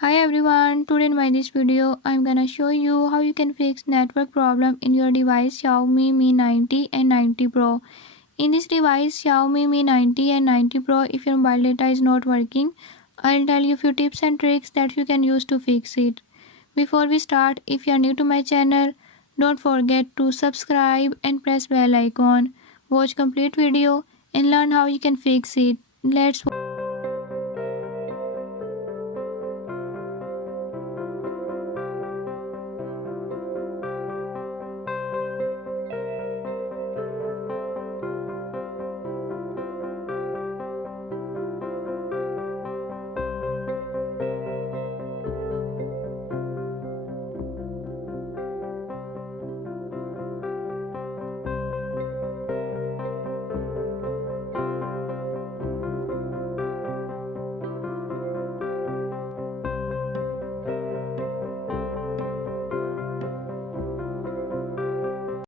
Hi everyone, today in my this video I'm gonna show you how you can fix network problem in your device Xiaomi Mi 90 and 90 Pro. In this device Xiaomi Mi 90 and 90 Pro, if your mobile data is not working, I'll tell you few tips and tricks that you can use to fix it. Before we start, if you are new to my channel, don't forget to subscribe and press bell icon. Watch complete video and learn how you can fix it. Let's